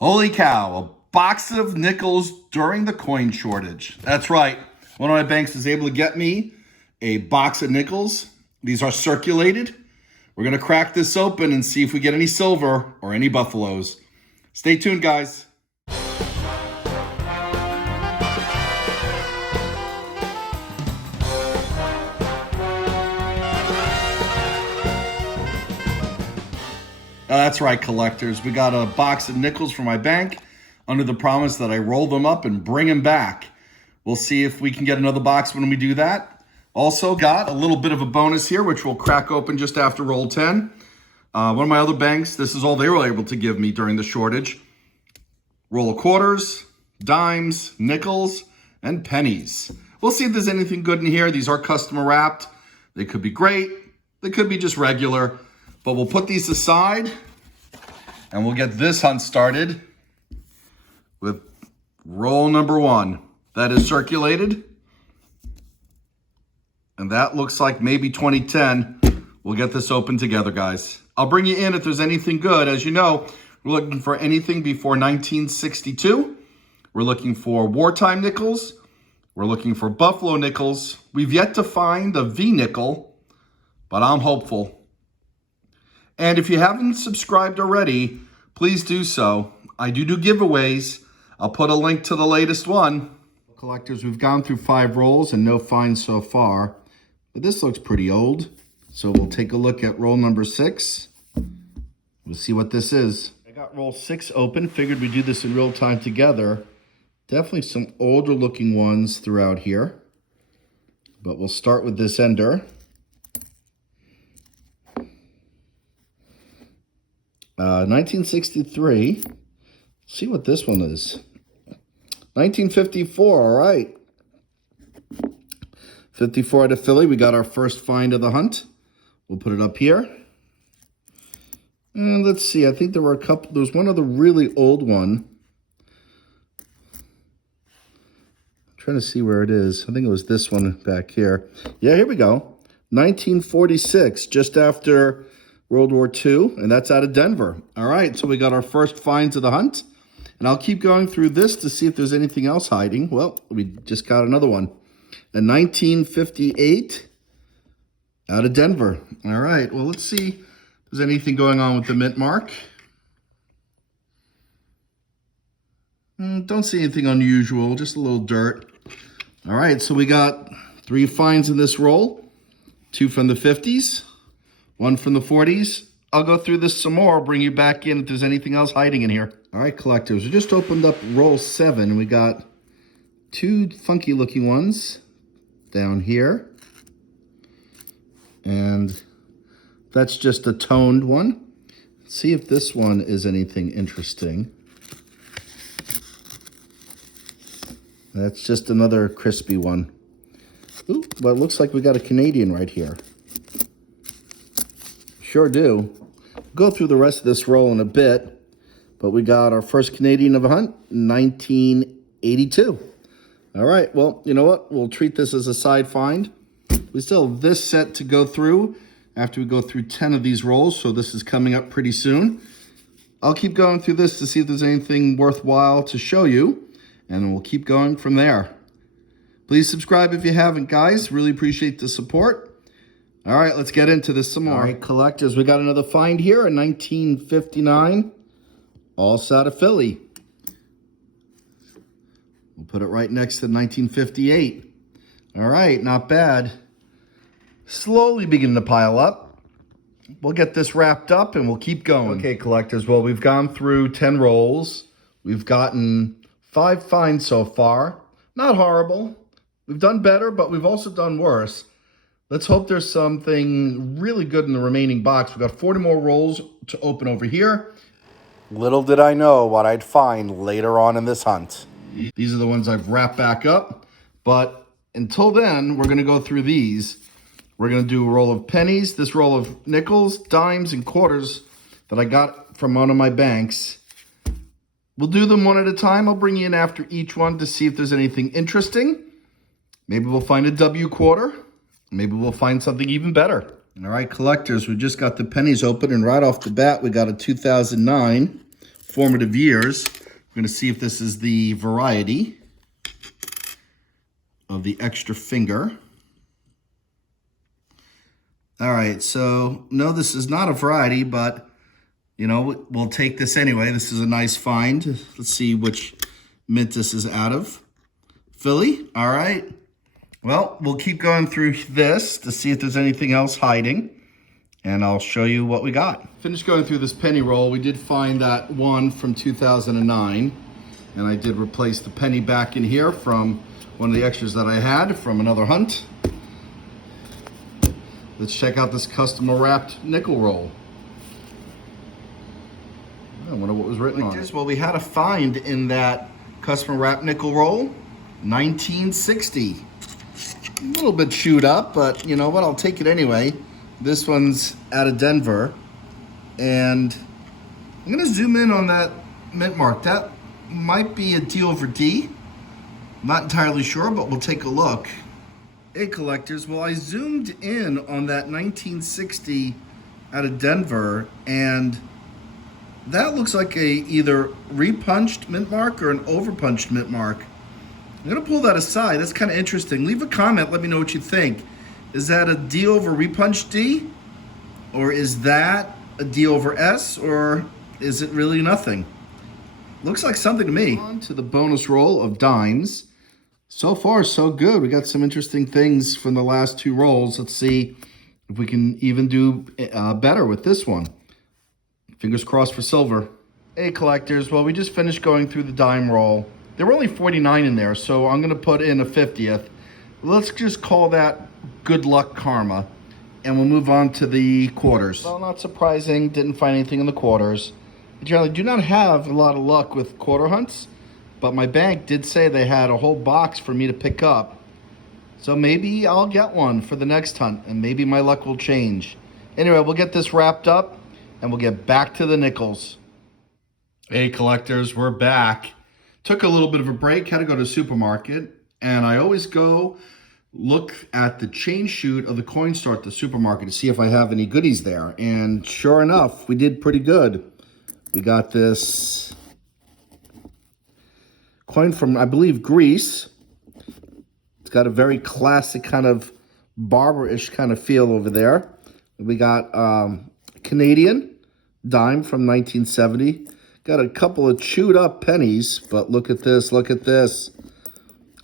Holy cow, a box of nickels during the coin shortage. That's right. One of my banks is able to get me a box of nickels. These are circulated. We're going to crack this open and see if we get any silver or any buffaloes. Stay tuned, guys. That's right, collectors. We got a box of nickels from my bank under the promise that I roll them up and bring them back. We'll see if we can get another box when we do that. Also got a little bit of a bonus here, which we'll crack open just after roll 10. One of my other banks, this is all they were able to give me during the shortage. Roll of quarters, dimes, nickels, and pennies. We'll see if there's anything good in here. These are customer wrapped. They could be great. They could be just regular. But we'll put these aside and we'll get this hunt started with roll number 1. That is circulated. And that looks like maybe 2010. We'll get this open together, guys. I'll bring you in if there's anything good. As you know, we're looking for anything before 1962. We're looking for wartime nickels. We're looking for buffalo nickels. We've yet to find a V nickel, but I'm hopeful. And if you haven't subscribed already, please do so. I do giveaways. I'll put a link to the latest one. Collectors, we've gone through 5 rolls and no finds so far. But this looks pretty old. So we'll take a look at roll number 6. We'll see what this is. I got roll 6 open. Figured we'd do this in real time together. Definitely some older looking ones throughout here. But we'll start with this ender. 1963. See what this one is. 1954, all right. 54 out of Philly. We got our first find of the hunt. We'll put it up here. And let's see, I think there were a couple, there was one other really old one. I'm trying to see where it is. I think it was this one back here. Yeah, here we go. 1946, just after World War II, and that's out of Denver. All right, so we got our first finds of the hunt. And I'll keep going through this to see if there's anything else hiding. Well, we just got another one. A 1958 out of Denver. All right, well, let's see if there's anything going on with the mint mark. Don't see anything unusual, just a little dirt. All right, so we got 3 finds in this roll. 2 from the 50s. 1 from the 40s. I'll go through this some more. I'll bring you back in if there's anything else hiding in here. All right, collectors. We just opened up roll 7. We got 2 funky looking ones down here. And that's just a toned one. Let's see if this one is anything interesting. That's just another crispy one. Ooh, but it looks like we got a Canadian right here. Sure do. Go through the rest of this roll in a bit, but we got our first Canadian of a hunt, 1982. All right, well, you know what? We'll treat this as a side find. We still have this set to go through after we go through 10 of these rolls, so this is coming up pretty soon. I'll keep going through this to see if there's anything worthwhile to show you, and then we'll keep going from there. Please subscribe if you haven't, guys. Really appreciate the support. All right, let's get into this some more. All right, collectors, we got another find here in 1959, also out of Philly. We'll put it right next to 1958. All right, not bad. Slowly beginning to pile up. We'll get this wrapped up and we'll keep going. Okay, collectors, well, we've gone through 10 rolls. We've gotten 5 finds so far. Not horrible. We've done better, but we've also done worse. Let's hope there's something really good in the remaining box. We've got 40 more rolls to open over here. Little did I know what I'd find later on in this hunt. These are the ones I've wrapped back up. But until then, we're going to go through these. We're going to do a roll of pennies, this roll of nickels, dimes, and quarters that I got from one of my banks. We'll do them one at a time. I'll bring you in after each one to see if there's anything interesting. Maybe we'll find a W quarter. Maybe we'll find something even better. All right, collectors, we just got the pennies open, and right off the bat, we got a 2009 formative years. We're going to see if this is the variety of the extra finger. All right, so no, this is not a variety, but you know, we'll take this anyway. This is a nice find. Let's see which mint this is out of. Philly, all right. Well, we'll keep going through this to see if there's anything else hiding, and I'll show you what we got. Finished going through this penny roll. We did find that one from 2009, and I did replace the penny back in here from one of the extras that I had from another hunt. Let's check out this custom wrapped nickel roll. I wonder what was written on it. Well, we had a find in that custom wrapped nickel roll, 1960. A little bit chewed up, but you know what? I'll take it anyway. This one's out of Denver, and I'm gonna zoom in on that mint mark. That might be a D over D. Not entirely sure, but we'll take a look. Hey collectors, well I zoomed in on that 1960 out of Denver, and that looks like a either repunched mint mark or an overpunched mint mark. I'm gonna pull that aside. That's kind of interesting. Leave a comment, let me know what you think. Is that a D over repunched D? Or is that a D over S? Or is it really nothing? Looks like something to me. On to the bonus roll of dimes. So far, so good. We got some interesting things from the last two rolls. Let's see if we can even do better with this one. Fingers crossed for silver. Hey collectors, well we just finished going through the dime roll. There were only 49 in there, so I'm gonna put in a 50th. Let's just call that good luck karma, and we'll move on to the quarters. Well, not surprising, didn't find anything in the quarters. I generally do not have a lot of luck with quarter hunts, but my bank did say they had a whole box for me to pick up. So maybe I'll get one for the next hunt, and maybe my luck will change. Anyway, we'll get this wrapped up, and we'll get back to the nickels. Hey collectors, we're back. Took a little bit of a break, had to go to the supermarket, and I always go look at the chain chute of the CoinStar at the supermarket to see if I have any goodies there. And sure enough, we did pretty good. We got this coin from, I believe, Greece. It's got a very classic kind of barber-ish kind of feel over there. We got Canadian dime from 1970. Got a couple of chewed up pennies, but look at this, look at this.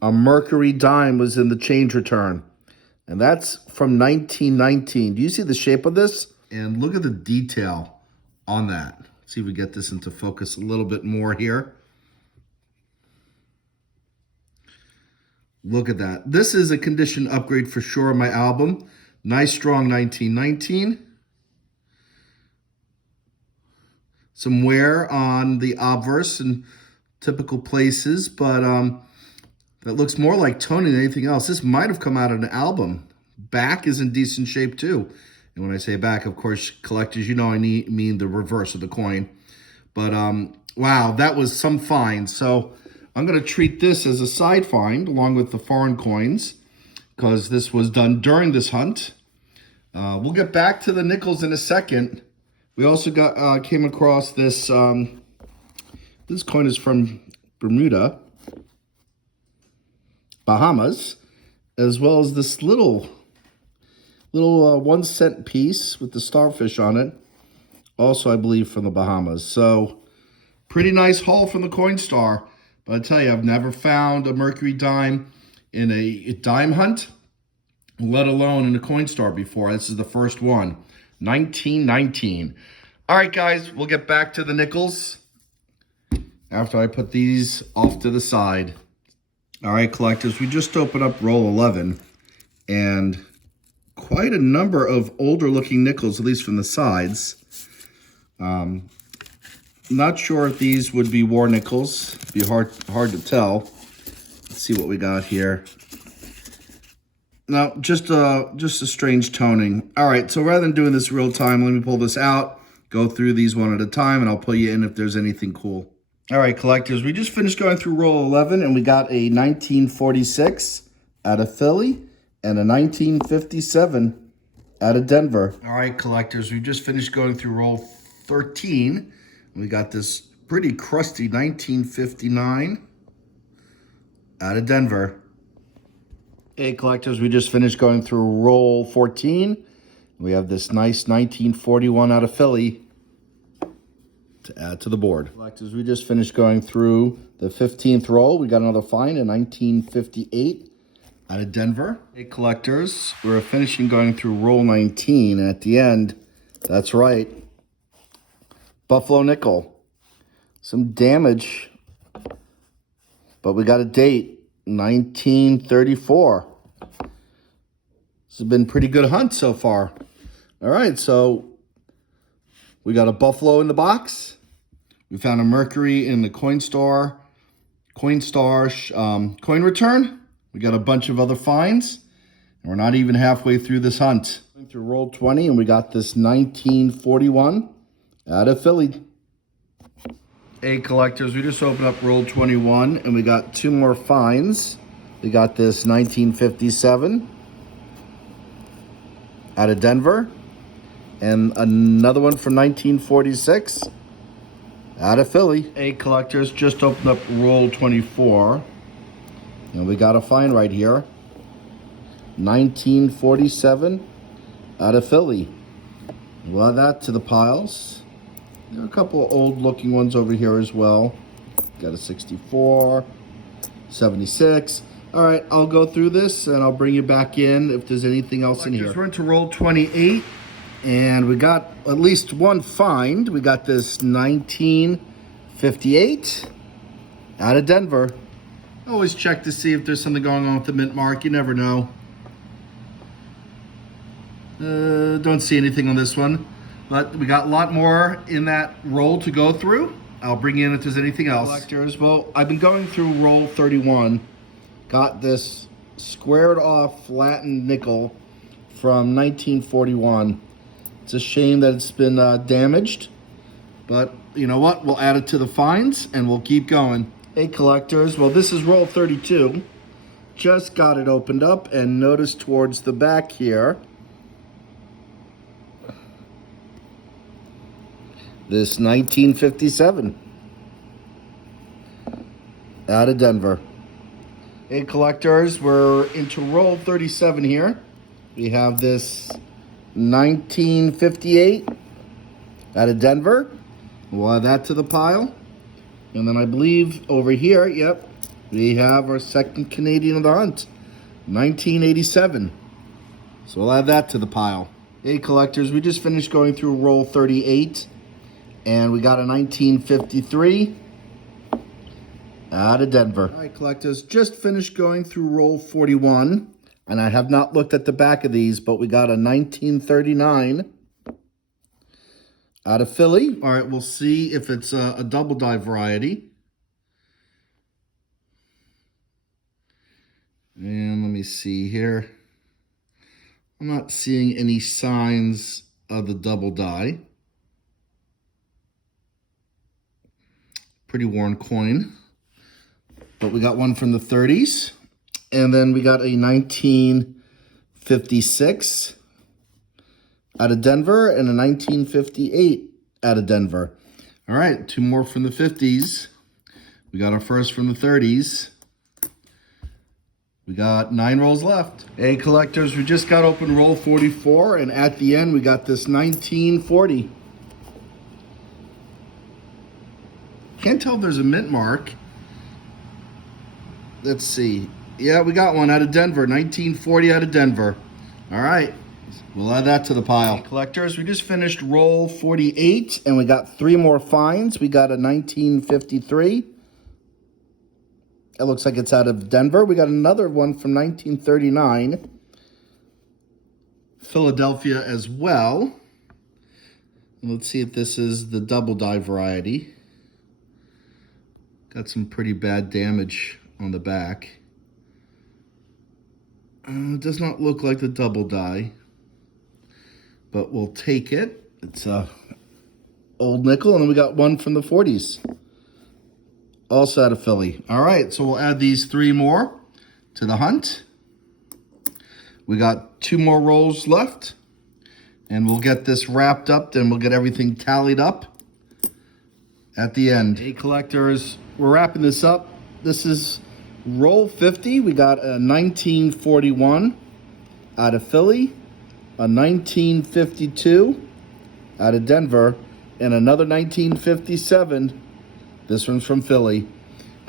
A Mercury Dime was in the change return, and that's from 1919. Do you see the shape of this? And look at the detail on that. Let's see if we get this into focus a little bit more here. Look at that. This is a condition upgrade for sure on my album. Nice strong 1919. Some wear on the obverse and typical places, but that looks more like toning than anything else. This might have come out of an album. Back is in decent shape too. And when I say back, of course, collectors, you know I mean the reverse of the coin. But wow, that was some find. So I'm going to treat this as a side find along with the foreign coins, because this was done during this hunt. We'll get back to the nickels in a second. We also came across this, this coin is from Bermuda, Bahamas, as well as this little 1 cent piece with the starfish on it, also I believe from the Bahamas. So pretty nice haul from the CoinStar. But I tell you, I've never found a Mercury Dime in a dime hunt, let alone in a CoinStar before. This is the first one. 1919. All right, guys, we'll get back to the nickels after I put these off to the side. All right, collectors, we just opened up roll 11, and quite a number of older looking nickels, at least from the sides. Not sure if these would be war nickels. It'd be hard to tell. Let's see what we got here. No, just a strange toning. All right, so rather than doing this real time, let me pull this out, go through these one at a time, and I'll pull you in if there's anything cool. All right, collectors, we just finished going through roll 11, and we got a 1946 out of Philly and a 1957 out of Denver. All right, collectors, we just finished going through roll 13. We got this pretty crusty 1959 out of Denver. Hey, collectors, we just finished going through roll 14. We have this nice 1941 out of Philly to add to the board. Collectors, we just finished going through the 15th roll. We got another find, a 1958 out of Denver. Hey, collectors, we're finishing going through roll 19, and at the end, that's right, Buffalo nickel. Some damage, but we got a date, 1934. This has been a pretty good hunt so far. All right, so we got a Buffalo in the box. We found a Mercury in the CoinStar coin return. We got a bunch of other finds, and we're not even halfway through this hunt. Went through roll 20, and we got this 1941 out of Philly. Hey, collectors, we just opened up roll 21, and we got two more finds. We got this 1957 out of Denver, and another one from 1946 out of Philly. Hey, collectors, just opened up roll 24, and we got a find right here. 1947 out of Philly. We'll add that to the piles. There are a couple of old looking ones over here as well. Got a 64, 76. All right, I'll go through this and I'll bring you back in if there's anything else in here. We're into roll 28, and we got at least one find. We got this 1958 out of Denver. Always check to see if there's something going on with the mint mark. You never know. Don't see anything on this one, but we got a lot more in that roll to go through. I'll bring in if there's anything else. Collectors, well, I've been going through roll 31. Got this squared off flattened nickel from 1941. It's a shame that it's been damaged, but you know what? We'll add it to the finds and we'll keep going. Hey, collectors, well, this is roll 32. Just got it opened up, and notice towards the back here, this 1957 out of Denver. Hey, collectors, we're into roll 37 here. We have this 1958 out of Denver. We'll add that to the pile. And then I believe over here, yep, we have our second Canadian of the hunt, 1987. So we'll add that to the pile. Hey, collectors, we just finished going through roll 38, and we got a 1953 out of Denver. All right, collectors, just finished going through roll 41, and I have not looked at the back of these, but we got a 1939 out of Philly. All right, we'll see if it's a double die variety. And let me see here. I'm not seeing any signs of the double die. Pretty worn coin. But we got one from the 30s. And then we got a 1956 out of Denver and a 1958 out of Denver. All right, two more from the 50s. We got our first from the 30s. We got 9 rolls left. Hey, collectors, we just got open roll 44, and at the end, we got this 1940. Can't tell if there's a mint mark. Let's see. Yeah, we got one out of Denver, 1940 out of Denver. All right. We'll add that to the pile. Collectors, we just finished roll 48, and we got 3 more finds. We got a 1953. It looks like it's out of Denver. We got another one from 1939. Philadelphia as well. And let's see if this is the double die variety. Got some pretty bad damage on the back. It does not look like the double die, but we'll take it. It's a old nickel, and then we got one from the 40s, also out of Philly. All right, so we'll add these 3 more to the hunt. We got 2 more rolls left, and we'll get this wrapped up, then we'll get everything tallied up at the end. Hey collectors, we're wrapping this up. This is roll 50. We got a 1941 out of Philly, a 1952 out of Denver, and another 1957. This one's from Philly.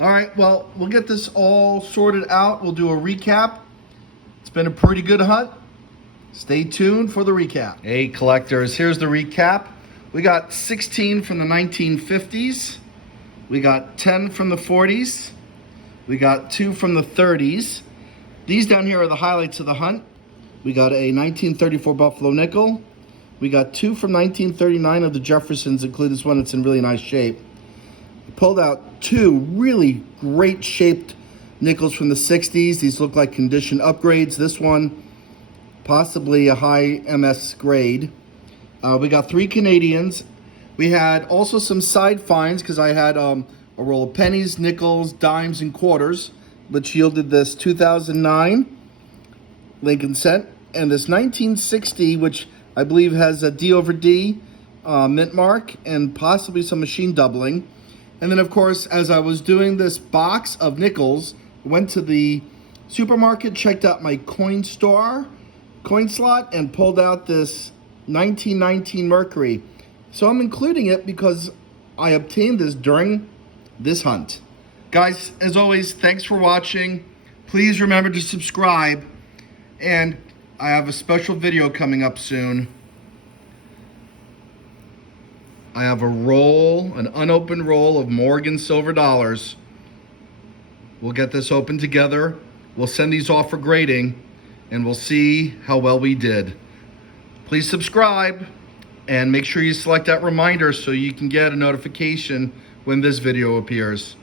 All right, well, we'll get this all sorted out. We'll do a recap. It's been a pretty good hunt. Stay tuned for the recap. Hey collectors, here's the recap. We got 16 from the 1950s. We got 10 from the 40s. We got 2 from the 30s. These down here are the highlights of the hunt. We got a 1934 Buffalo nickel. We got 2 from 1939 of the Jeffersons, including this one that's in really nice shape. We pulled out 2 really great shaped nickels from the 60s. These look like condition upgrades. This one, possibly a high MS grade. We got 3 Canadians. We had also some side finds because I had a roll of pennies, nickels, dimes, and quarters, which yielded this 2009 Lincoln cent and this 1960, which I believe has a D over D mint mark and possibly some machine doubling. And then, of course, as I was doing this box of nickels, went to the supermarket, checked out my CoinStar coin slot, and pulled out this 1919 Mercury. So I'm including it because I obtained this during this hunt. Guys, as always, thanks for watching. Please remember to subscribe. And I have a special video coming up soon. I have a roll, an unopened roll of Morgan silver dollars. We'll get this open together. We'll send these off for grading, and we'll see how well we did. Please subscribe and make sure you select that reminder so you can get a notification when this video appears.